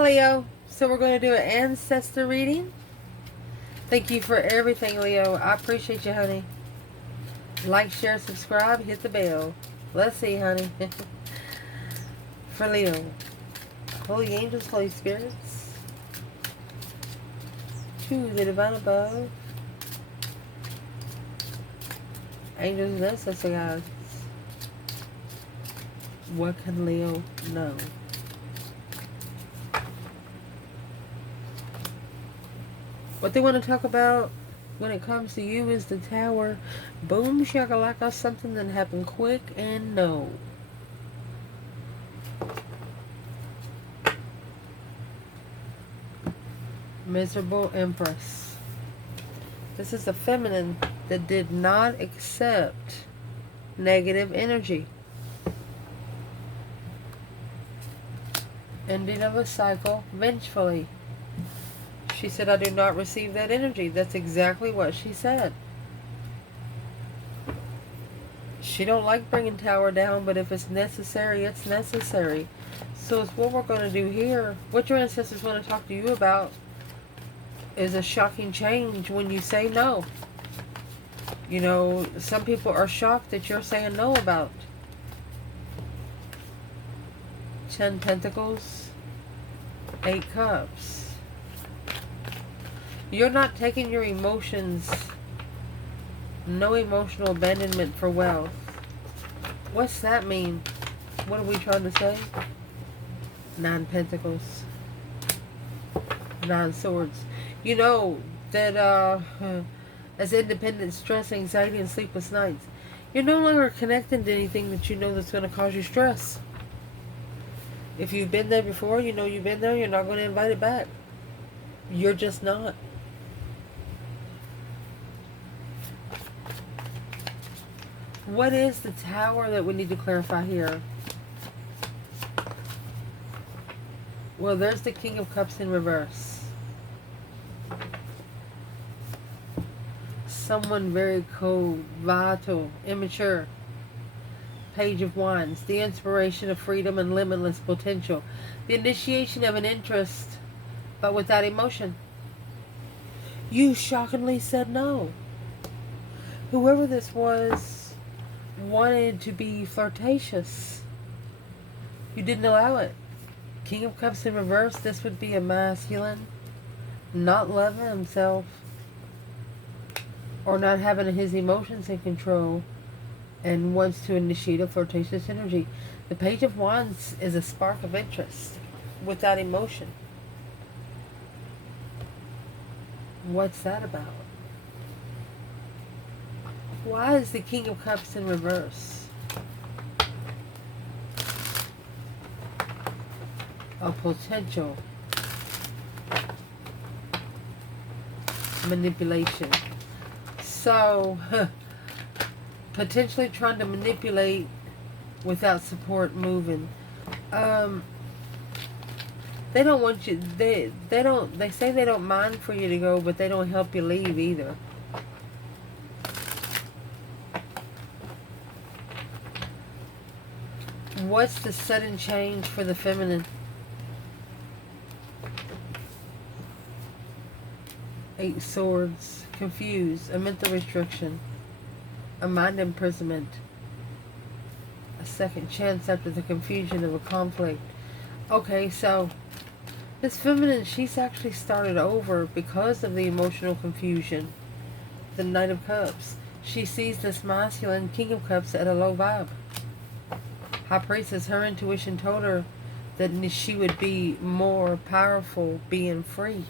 Hi, Leo. So we're going to do an ancestor reading. Thank you for everything, Leo. I appreciate you, honey. Like, share, subscribe, hit the bell. Let's see, honey. For Leo. Holy angels, holy spirits. To the divine above. Angels and ancestor guides. What can Leo know? What they want to talk about when it comes to you is the Tower. Boom shakalaka, something that happened quick and no. Miserable Empress. This is a feminine that did not accept negative energy. Ending of a cycle vengefully. She said, I do not receive that energy. That's exactly what she said. She don't like bringing Tower down, but if it's necessary, it's necessary. So it's what we're going to do here. What your ancestors want to talk to you about is a shocking change when you say no. You know, some people are shocked that you're saying no about. 10 Pentacles, 8 Cups. You're not taking your emotions. No emotional abandonment for wealth. What's that mean? What are we trying to say? 9 Pentacles. 9 Swords. You know that as independent, stress, anxiety, and sleepless nights, you're no longer connecting to anything that you know that's going to cause you stress. If you've been there before, you know you've been there, you're not going to invite it back. You're just not. What is the Tower that we need to clarify here? Well, there's the King of Cups in reverse. Someone very cold, vital, immature. Page of Wands. The inspiration of freedom and limitless potential. The initiation of an interest, but without emotion. You shockingly said no. Whoever this was wanted to be flirtatious. You didn't allow it. King of Cups in reverse. This would be a masculine not loving himself or not having his emotions in control and wants to initiate a flirtatious energy. The Page of Wands is a spark of interest without emotion. What's that about? Why is the King of Cups in reverse? A potential manipulation. So, potentially trying to manipulate without support moving. They don't want you, they say they don't mind for you to go, but they don't help you leave either. What's the sudden change for the feminine? 8 Swords. Confused. A mental restriction. A mind imprisonment. A second chance after the confusion of a conflict. Okay, so this feminine, she's actually started over because of the emotional confusion. The Knight of Cups. She sees this masculine King of Cups at a low vibe. High Priestess, her intuition told her that she would be more powerful being free.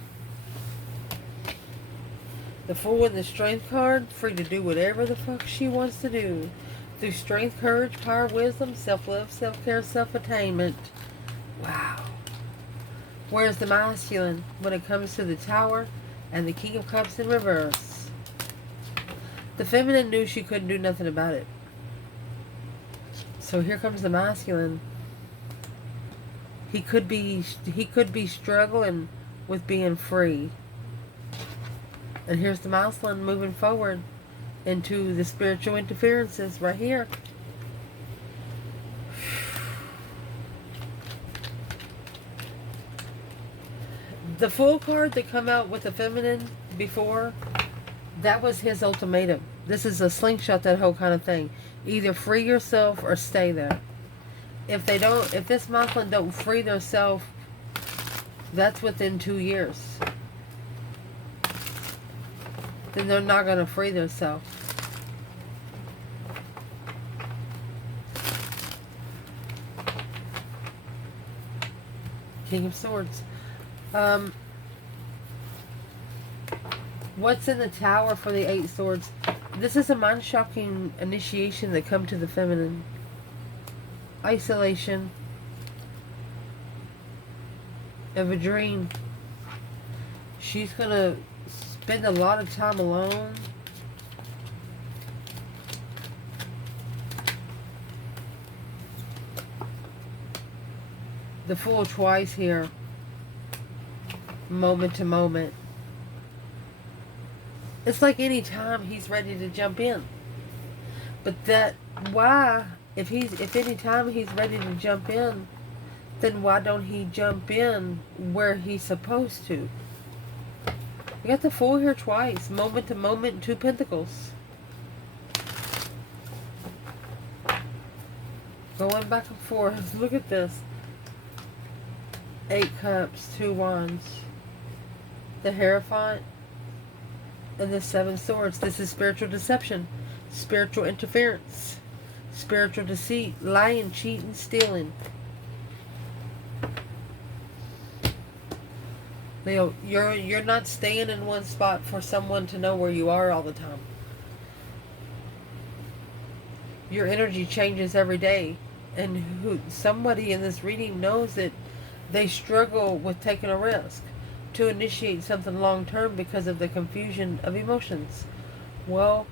The Fool and the Strength card, free to do whatever the fuck she wants to do. Through strength, courage, power, wisdom, self-love, self-care, self-attainment. Wow. Where's the masculine when it comes to the Tower and the King of Cups in reverse? The feminine knew she couldn't do nothing about it. So here comes the masculine. He could be struggling with being free. And here's the masculine moving forward into the spiritual interferences right here. The Fool card that come out with the feminine before, that was his ultimatum. This is a slingshot, that whole kind of thing. Either free yourself or stay there. If this Mothman don't free themselves, that's within 2 years. Then they're not going to free themselves. King of Swords. What's in the Tower for the 8 Swords? This is a mind-shocking initiation that come to the feminine. Isolation of a dream. She's going to spend a lot of time alone. The Fool twice here. Moment to moment. It's like any time he's ready to jump in. But that, why, if any time he's ready to jump in, then why don't he jump in where he's supposed to? You got the Fool here twice. Moment to moment, 2 Pentacles. Going back and forth. Look at this. 8 Cups, 2 Wands. The Hierophant. And the 7 Swords. This is spiritual deception. Spiritual interference. Spiritual deceit. Lying, cheating, stealing. Leo, you're not staying in one spot for someone to know where you are all the time. Your energy changes every day. And somebody in this reading knows that they struggle with taking a risk to initiate something long-term because of the confusion of emotions. Well,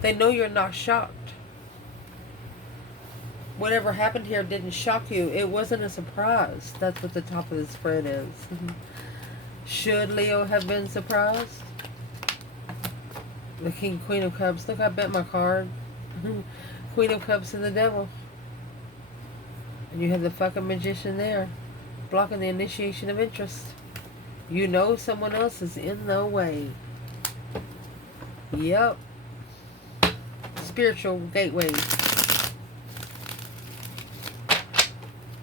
they know you're not shocked. Whatever happened here didn't shock you. It wasn't a surprise. That's what the top of the spread is. Should Leo have been surprised? The King, Queen of Cups. Look, I bet my card. Queen of Cups and the Devil. And you have the fucking Magician there, blocking the initiation of interest. You know someone else is in the way. Yep. Spiritual gateway.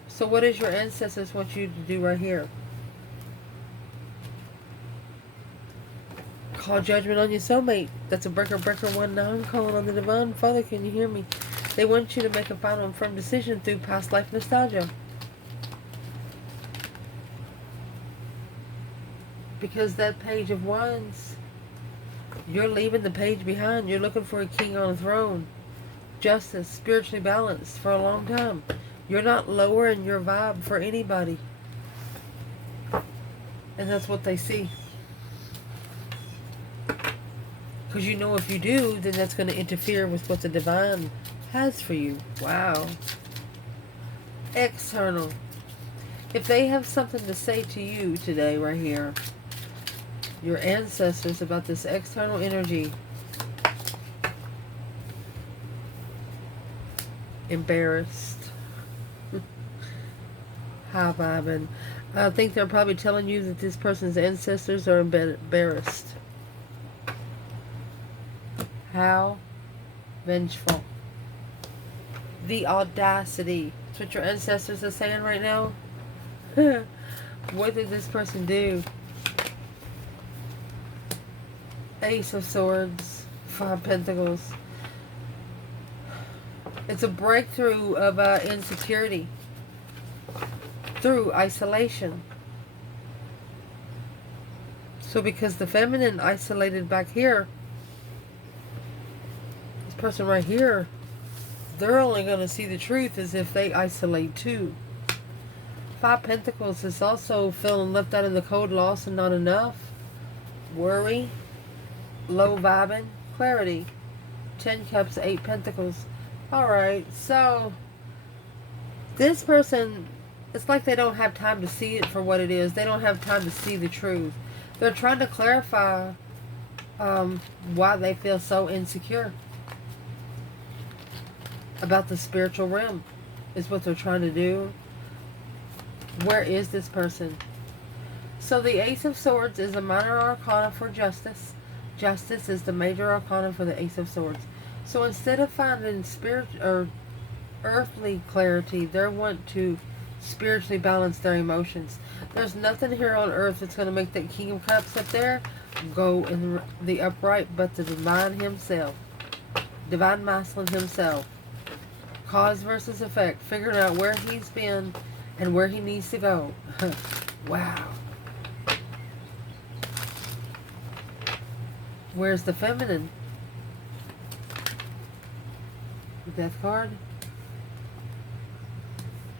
So what does your ancestors want you to do right here? Call judgment on your soulmate. That's a breaker 1-9 calling on the divine. Father, can you hear me? They want you to make a final and firm decision through past life nostalgia. Because that Page of Wands, you're leaving the page behind. You're looking for a king on a throne. Justice, spiritually balanced for a long time. You're not lowering your vibe for anybody. And that's what they see. Because you know if you do, then that's going to interfere with what the divine has for you. Wow. External. If they have something to say to you today, right here, your ancestors, about this external energy, embarrassed, high vibing. I think they're probably telling you that this person's ancestors are embarrassed. How vengeful. The audacity. That's what your ancestors are saying right now. What did this person do? Ace of Swords, 5 Pentacles. It's a breakthrough of insecurity through isolation. So because the feminine isolated back here, this person right here, they're only going to see the truth as if they isolate too. 5 Pentacles is also feeling left out in the cold, lost and not enough. Worry, low vibing, clarity. 10 Cups, 8 Pentacles. Alright, so this person, it's like they don't have time to see it for what it is. They don't have time to see the truth. They're trying to clarify why they feel so insecure about the spiritual realm, is what they're trying to do. Where is this person? So the Ace of Swords is a minor arcana for justice. Justice is the major arcana for the Ace of Swords. So instead of finding spiritual or earthly clarity, they want to spiritually balance their emotions. There's nothing here on earth that's going to make that King of Cups up there go in the upright, but the divine himself, divine masculine himself. Cause versus effect, figuring out where he's been and where he needs to go. Wow. Where's the feminine? Death card.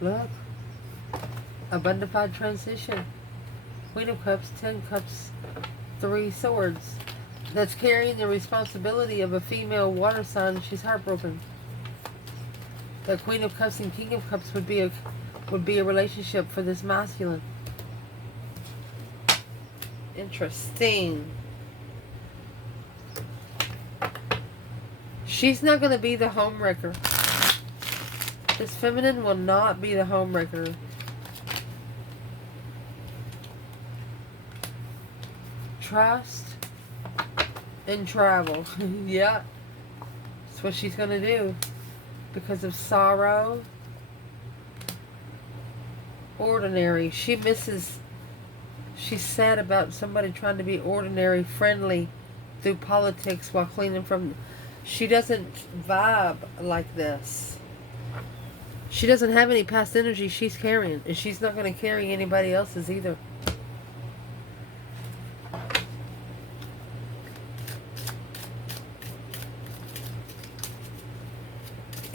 Look. A bundified transition. Queen of Cups, 10 Cups, 3 Swords. That's carrying the responsibility of a female water sign. She's heartbroken. The Queen of Cups and King of Cups would be a relationship for this masculine. Interesting. She's not going to be the homewrecker. This feminine will not be the homewrecker. Trust and travel. Yeah. That's what she's going to do. Because of sorrow. Ordinary. She's sad about somebody trying to be ordinary, friendly through politics while cleaning from... She doesn't vibe like this. She doesn't have any past energy she's carrying. And she's not going to carry anybody else's either.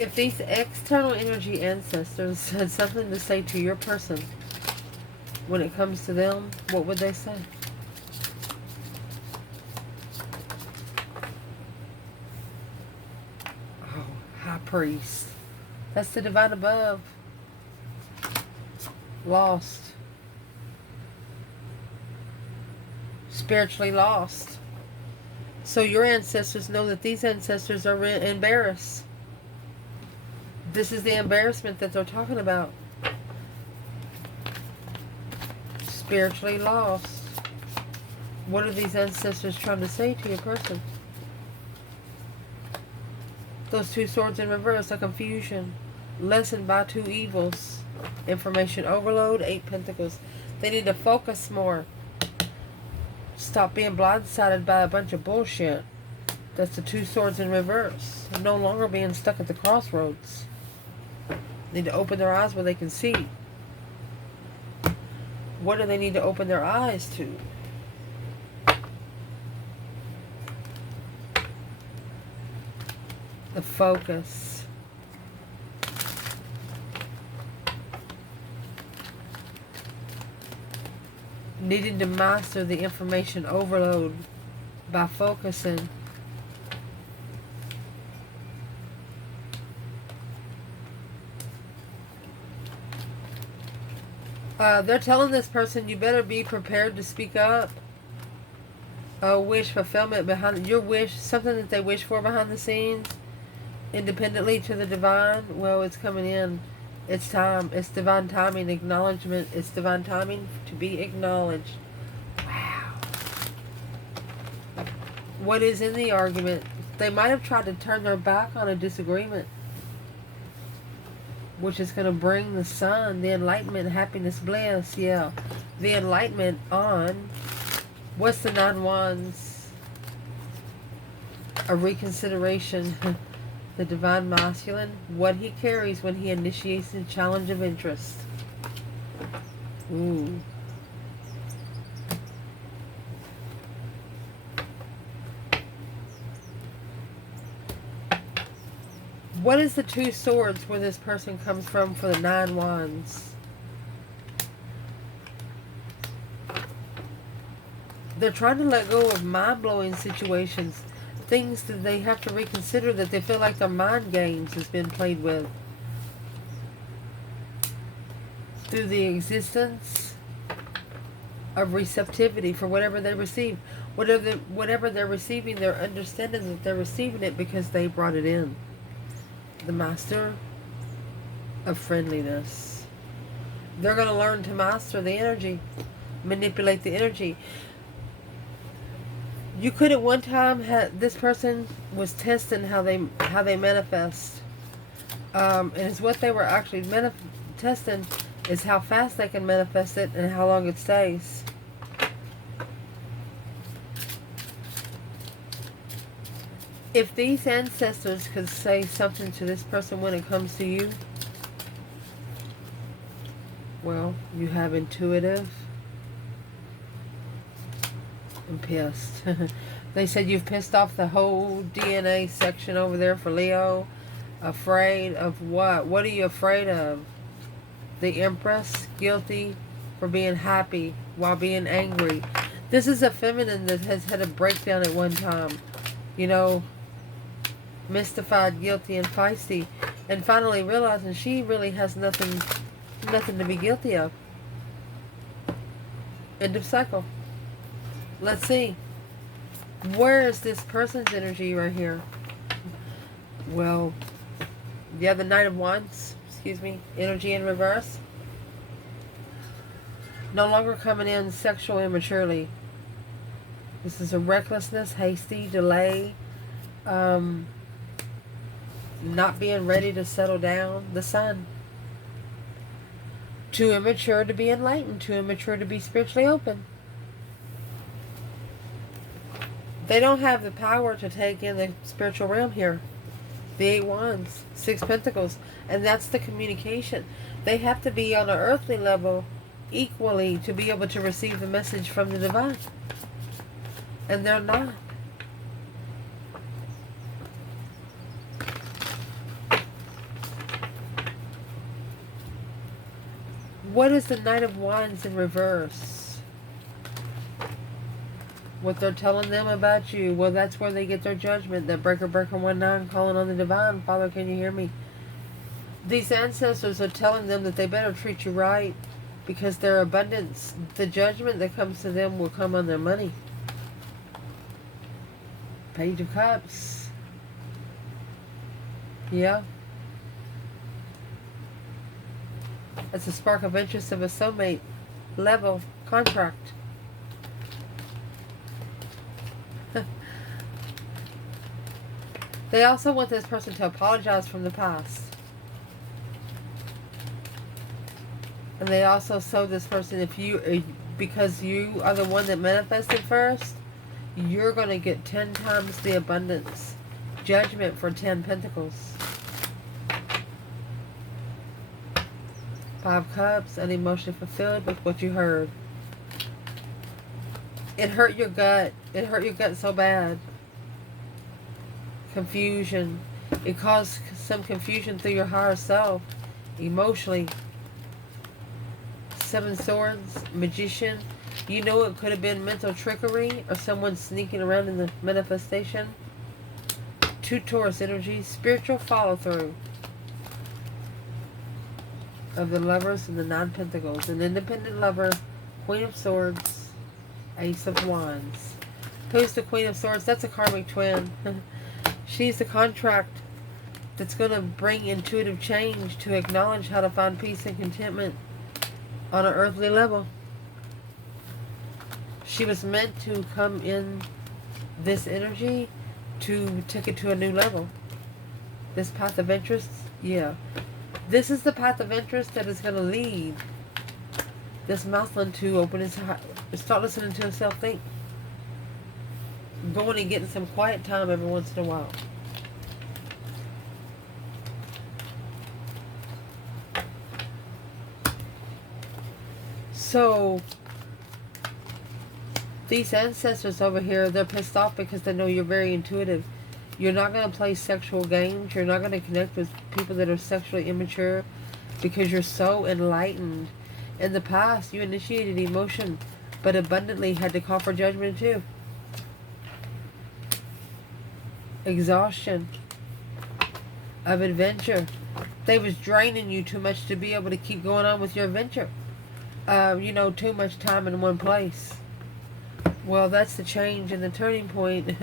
If these external energy ancestors had something to say to your person when it comes to them, what would they say? Oh, High Priest. That's the divine above. Lost. Spiritually lost. So your ancestors know that these ancestors are embarrassed. This is the embarrassment that they're talking about. Spiritually lost. What are these ancestors trying to say to your person? Those 2 swords in reverse, a confusion. Lessened by 2 evils. Information overload, 8 pentacles. They need to focus more. Stop being blindsided by a bunch of bullshit. That's the 2 swords in reverse. No longer being stuck at the crossroads. Need to open their eyes where they can see. What do they need to open their eyes to? The focus. Needing to master the information overload by focusing. They're telling this person, you better be prepared to speak up. Wish fulfillment behind your wish, something that they wish for behind the scenes, independently to the divine. Well, it's coming in. It's time. It's divine timing, acknowledgement. It's divine timing to be acknowledged. Wow. What is in the argument? They might have tried to turn their back on a disagreement, which is going to bring the sun, the enlightenment, happiness, bliss. Yeah. The enlightenment on... What's the 9 Wands? A reconsideration. The divine masculine. What he carries when he initiates the challenge of interest. Ooh. What is the 2 swords where this person comes from for the 9 Wands? They're trying to let go of mind-blowing situations. Things that they have to reconsider, that they feel like their mind games has been played with. Through the existence of receptivity for whatever they receive. Whatever they're receiving, they're understanding that they're receiving it because they brought it in. The master of friendliness. They're going to learn to master the energy. manipulate the energy. You could at one time have, this person was testing how they manifest, and it's what they were actually testing is how fast they can manifest it and how long it stays. If these ancestors could say something to this person when it comes to you, well, you have intuitive and pissed. They said you've pissed off the whole DNA section over there for Leo. Afraid of what? What are you afraid of? The Empress, guilty for being happy while being angry. This is a feminine that has had a breakdown at one time. You know, mystified, guilty, and feisty. And finally realizing she really has nothing to be guilty of. End of cycle. Let's see. Where is this person's energy right here? Well, you have the Knight of Wands, excuse me, energy in reverse. No longer coming in sexual immaturely. This is a recklessness, hasty, delay, not being ready to settle down. The Sun. Too immature to be enlightened, too immature to be spiritually open. They don't have the power to take in the spiritual realm here. The 8 Wands, 6 Pentacles, and that's the communication. They have to be on an earthly level equally to be able to receive the message from the divine. And they're not. What is the Knight of Wands in reverse? What they're telling them about you, well, that's where they get their judgment. That breaker 19 calling on the divine. Father, can you hear me? These ancestors are telling them that they better treat you right, because their abundance, the judgment that comes to them will come on their money. Page of Cups. Yeah. That's a spark of interest of a soulmate level contract. They also want this person to apologize from the past. And they also show this person, if you, because you are the one that manifested first, you're going to get 10 times the abundance. Judgment for 10 Pentacles. 5 Cups, unemotionally fulfilled with what you heard. It hurt your gut. It hurt your gut so bad. Confusion. It caused some confusion through your higher self. Emotionally. 7 Swords, Magician. You know it could have been mental trickery or someone sneaking around in the manifestation. 2 Taurus energies, spiritual follow through of the Lovers and the 9 Pentacles. An independent lover, Queen of Swords, Ace of Wands. Who's the Queen of Swords? That's a karmic twin. She's the contract that's going to bring intuitive change to acknowledge how to find peace and contentment on an earthly level. She was meant to come in this energy to take it to a new level. This path of interest, yeah. This is the path of interest that is going to lead this masculine to open his heart, start listening to himself think. Going and getting some quiet time every once in a while. So, these ancestors over here, they're pissed off because they know you're very intuitive. You're not going to play sexual games. You're not going to connect with people that are sexually immature because you're so enlightened. In the past, you initiated emotion, but abundantly had to call for judgment too. Exhaustion of adventure. They was draining you too much to be able to keep going on with your adventure. You know, too much time in one place. Well, that's the change and the turning point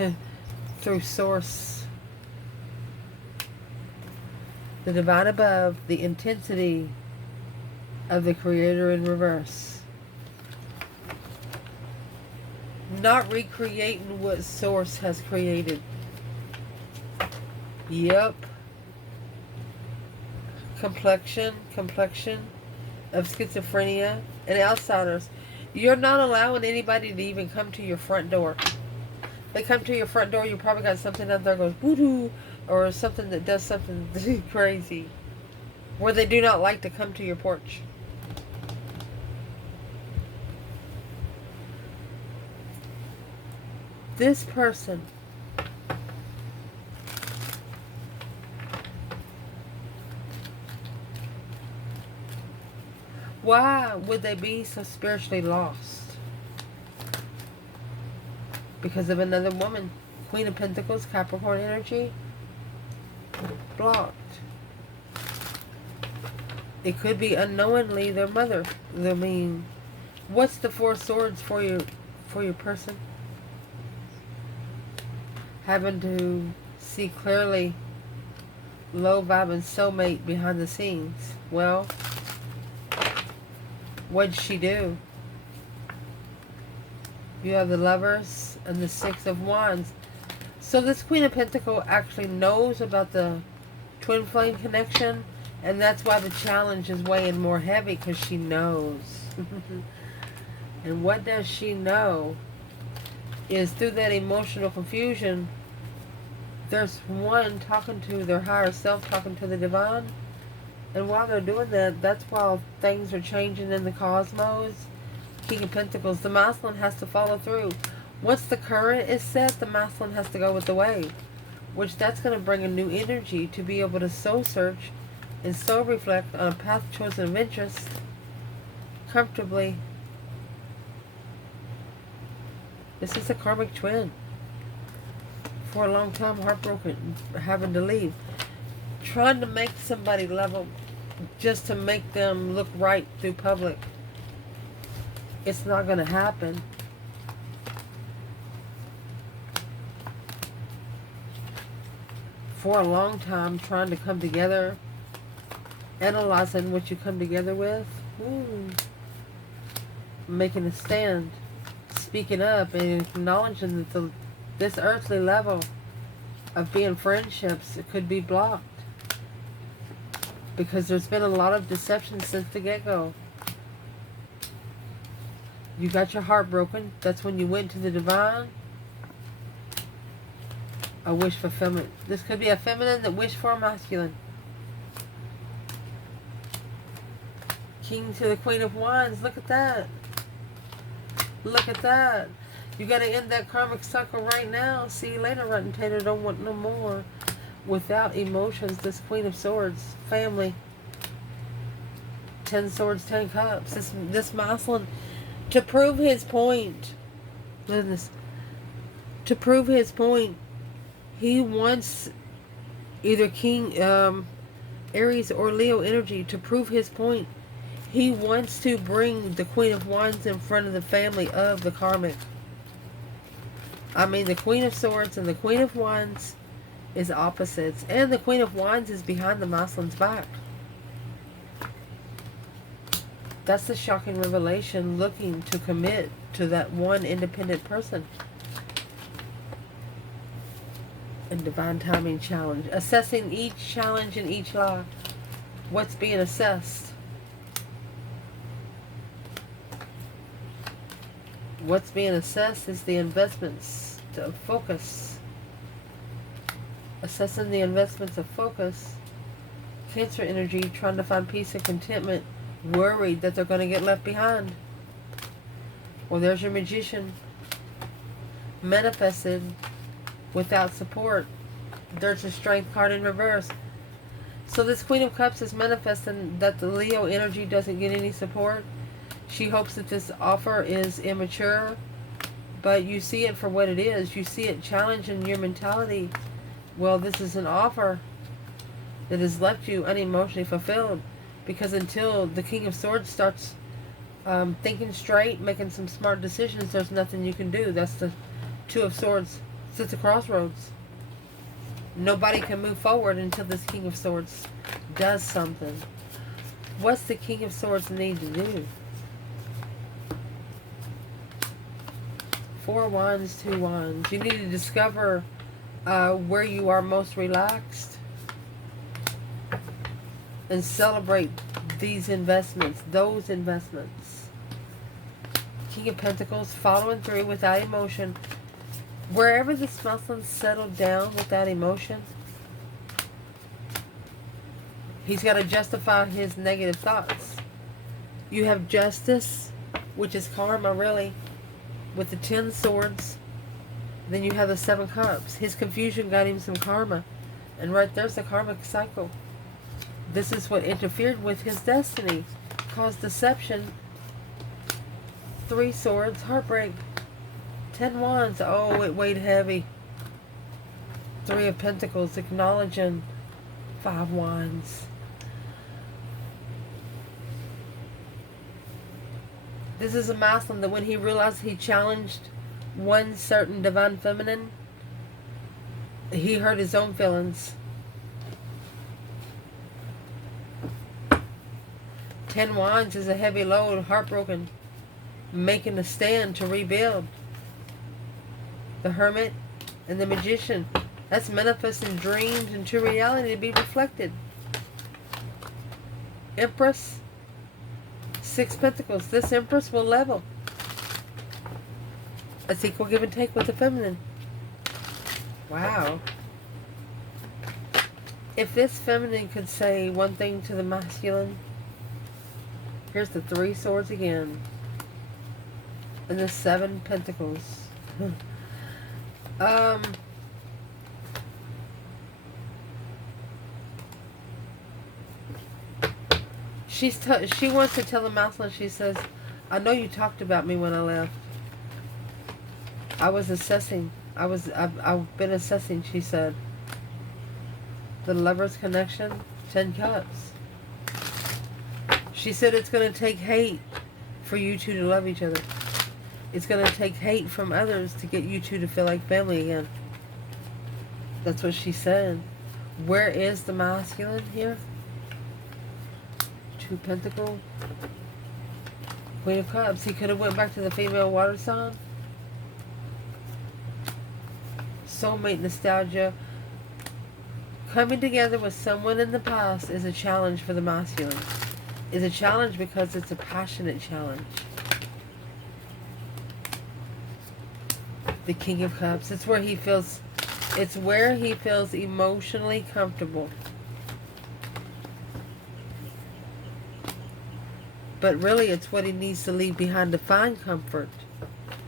through Source. The divine above, the intensity of the Creator in reverse. Not recreating what Source has created. Yep. Complexion of schizophrenia and outsiders. You're not allowing anybody to even come to your front door. They come to your front door, you probably got something out there that goes woo-doo, or something that does something crazy, where they do not like to come to your porch. This person why would they be so spiritually lost? Because of another woman. Queen of Pentacles, Capricorn energy. Blocked. It could be unknowingly their mother. I mean, what's the Four of Swords for your person? Having to see clearly low vibing soulmate behind the scenes. Well, what'd she do? You have the Lovers and the Six of Wands. So this Queen of Pentacles actually knows about the twin flame connection, and that's why the challenge is weighing more heavy, because she knows. And what does she know? Is through that emotional confusion, there's one talking to their higher self, talking to the divine. And while they're doing that, that's while things are changing in the cosmos. King of Pentacles, the masculine has to follow through. Once the current is set, the masculine has to go with the wave, which that's going to bring a new energy to be able to soul search and soul reflect on a path chosen of interest comfortably. This is a karmic twin. For a long time, heartbroken, having to leave. Trying to make somebody love them just to make them look right through public. It's not going to happen. For a long time, trying to come together, analyzing what you come together with, making a stand, speaking up, and acknowledging that this earthly level of being friendships, it could be blocked. Because there's been a lot of deception since the get-go. You got your heart broken. That's when you went to the divine. A wish fulfillment. This could be a feminine that wished for a masculine. King to the Queen of Wands. Look at that. Look at that. You got to end that karmic cycle right now. See you later, Rotten Tater. Don't want no more. Without emotions, this Queen of Swords. Family. 10 Swords, 10 Cups. This masculine, to prove his point, goodness, to prove his point, he wants either King, Aries or Leo energy to prove his point. He wants to bring the Queen of Wands in front of the family of the karmic. I mean, the Queen of Swords and the Queen of Wands is opposites. And the Queen of Wands is behind the masculine's back. That's the shocking revelation, looking to commit to that one independent person. And divine timing challenge. Assessing each challenge and each lie. What's being assessed? What's being assessed is the investments of focus. Assessing the investments of focus. Cancer energy, trying to find peace and contentment. Worried that they're going to get left behind. Well, there's your Magician. Manifested without support. There's a Strength card in reverse. So this Queen of Cups is manifesting that the Leo energy doesn't get any support. She hopes that this offer is immature, but you see it for what it is. You see it challenging your mentality. Well, this is an offer that has left you unemotionally fulfilled. Because until the King of Swords starts thinking straight, making some smart decisions, there's nothing you can do. That's the Two of Swords. It's at the crossroads. Nobody can move forward until this King of Swords does something. What's the King of Swords need to do? Four Wands, Two Wands. You need to discover where you are most relaxed and celebrate these investments, those investments. King of Pentacles, following through without emotion. Wherever this Muslim settled down without emotion, he's got to justify his negative thoughts. You have justice, which is karma, really, with the 10 swords. Then you have the 7 cups. His confusion got him some karma. And right there's the karmic cycle. This is what interfered with his destiny. Caused deception. 3 swords, heartbreak. 10 wands, oh, it weighed heavy. 3 of Pentacles, acknowledging. 5 wands. This is a masculine that when he realized he challenged one certain divine feminine, he hurt his own feelings. 10 wands is a heavy load, heartbroken, making a stand to rebuild. The Hermit and the Magician, that's manifesting dreams into reality to be reflected. Empress, 6 Pentacles. This Empress will level. That's equal give and take with the feminine. Wow. If this feminine could say one thing to the masculine, here's the 3 swords again. And the 7 Pentacles. She wants to tell the masculine, she says, I know you talked about me when I left. I was assessing. I've been assessing, she said. The Lover's connection, 10 cups. She said it's going to take hate for you two to love each other. It's going to take hate from others to get you two to feel like family again. That's what she said. Where is the masculine here? 2 Pentacles. Queen of Cups. He could have went back to the female water sign. Soulmate nostalgia. Coming together with someone in the past is a challenge for the masculine. Is a challenge because it's a passionate challenge. The King of Cups. It's where he feels emotionally comfortable. But really it's what he needs to leave behind to find comfort.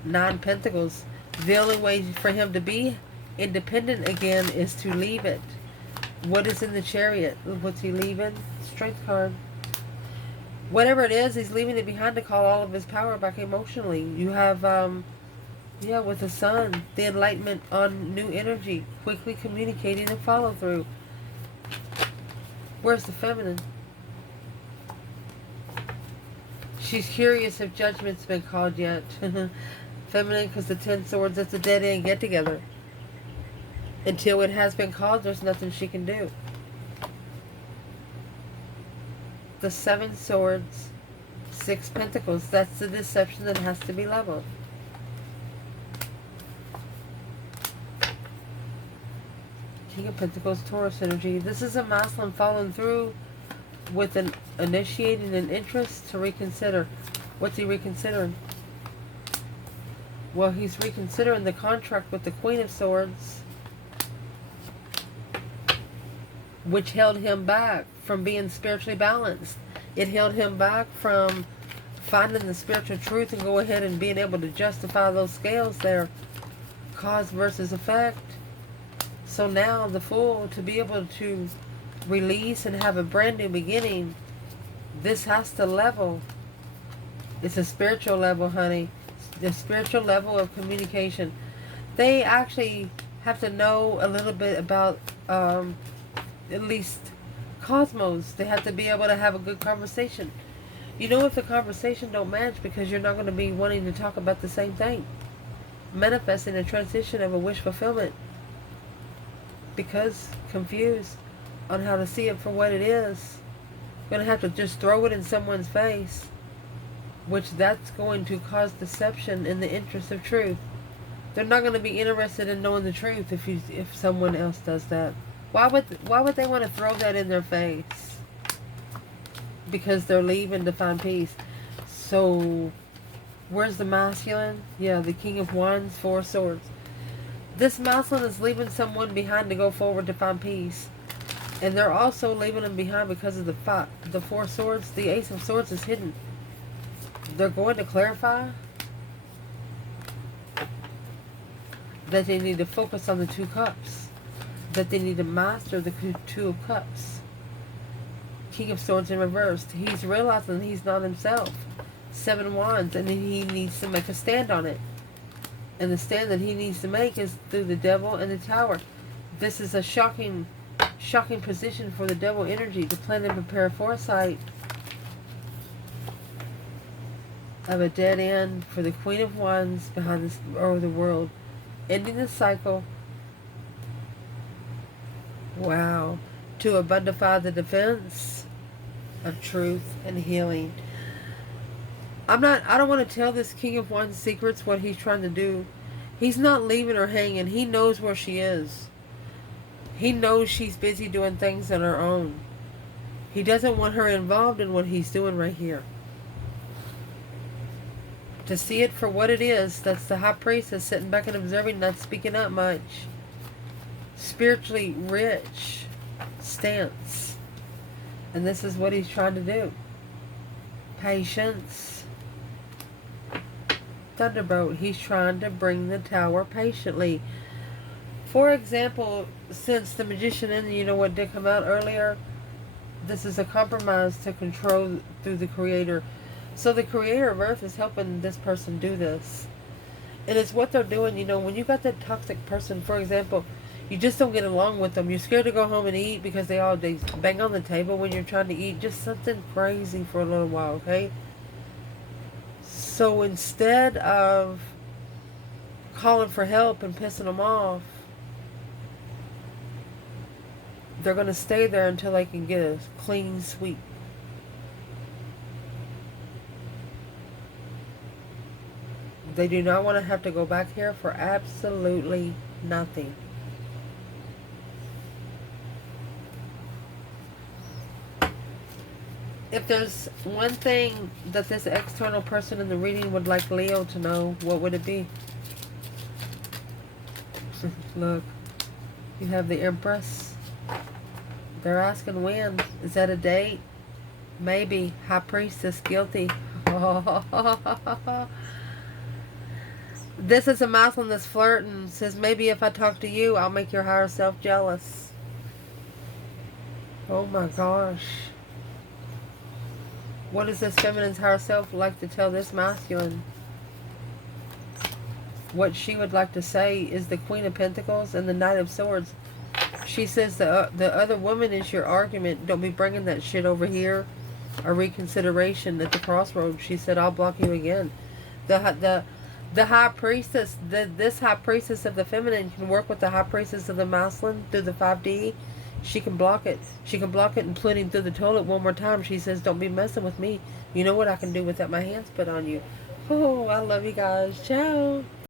9 Pentacles. The only way for him to be independent again is to leave it. What is in the Chariot? What's he leaving? Strength card. Whatever it is, he's leaving it behind to call all of his power back emotionally. You have, with the Sun, the enlightenment on new energy, quickly communicating and follow through. Where's the feminine? She's curious if judgment's been called yet. Feminine, because the 10 swords, that's a dead end get together. Until it has been called, there's nothing she can do. The 7 swords, 6 Pentacles. That's the deception that has to be leveled. King of Pentacles, Taurus energy. This is a masculine following through with an initiating an interest to reconsider. What's he reconsidering? Well, he's reconsidering the contract with the Queen of Swords, which held him back from being spiritually balanced. It held him back from finding the spiritual truth and go ahead and being able to justify those scales there. Cause versus effect. So now the Fool, to be able to release and have a brand new beginning, this has to level. It's a spiritual level, honey. The spiritual level of communication. They actually have to know a little bit about at least cosmos. They have to be able to have a good conversation. You know, if the conversation don't match, because you're not going to be wanting to talk about the same thing. Manifesting a transition of a wish fulfillment. Because confused on how to see it for what it is. Going to have to just throw it in someone's face, which that's going to cause deception in the interest of truth. They're not going to be interested in knowing the truth if someone else does that. Why would they want to throw that in their face? Because they're leaving to find peace. So, where's the masculine? Yeah, the King of Wands, Four of Swords. This masculine is leaving someone behind to go forward to find peace. And they're also leaving them behind because of the Four of Swords. The Ace of Swords is hidden. They're going to clarify that they need to focus on the Two Cups. That they need to master the Two of Cups. King of Swords in reverse. He's realizing he's not himself. Seven of Wands, and he needs to make a stand on it. And the stand that he needs to make is through the Devil and the Tower. This is a shocking position for the Devil energy to plan and prepare foresight of a dead end for the Queen of Wands behind this or the world, ending the cycle. Wow. To abundify the defense of truth and healing. I don't want to tell this King of Wands secrets what he's trying to do. He's not leaving her hanging. He knows where she is. He knows she's busy doing things on her own. He doesn't want her involved in what he's doing right here. To see it for what it is, that's the High Priestess sitting back and observing, not speaking up much. Spiritually rich stance. And this is what he's trying to do. Patience. Thunderbolt. He's trying to bring the Tower patiently. For example, since the Magician and you know what did come out earlier, this is a compromise to control through the Creator. So the Creator of Earth is helping this person do this. And it's what they're doing, you know, when you got that toxic person, for example, you just don't get along with them. You're scared to go home and eat because they bang on the table when you're trying to eat. Just something crazy for a little while, okay? So instead of calling for help and pissing them off, they're going to stay there until they can get a clean sweep. They do not want to have to go back here for absolutely nothing. If there's one thing that this external person in the reading would like Leo to know, what would it be? Look, you have the Empress. They're asking when. Is that a date? Maybe. High Priestess, guilty. This is a masculine that's flirting. Says, maybe if I talk to you, I'll make your higher self jealous. Oh my gosh. What does this feminine's higher self like to tell this masculine? What she would like to say is the Queen of Pentacles and the Knight of Swords. She says the other woman is your argument. Don't be bringing that shit over here. A reconsideration at the crossroads. She said, I'll block you again. The High Priestess, this High Priestess of the feminine can work with the High Priestess of the masculine through the 5D. She can block it. She can block it and put him through the toilet one more time. She says, don't be messing with me. You know what I can do without my hands put on you. Oh, I love you guys. Ciao.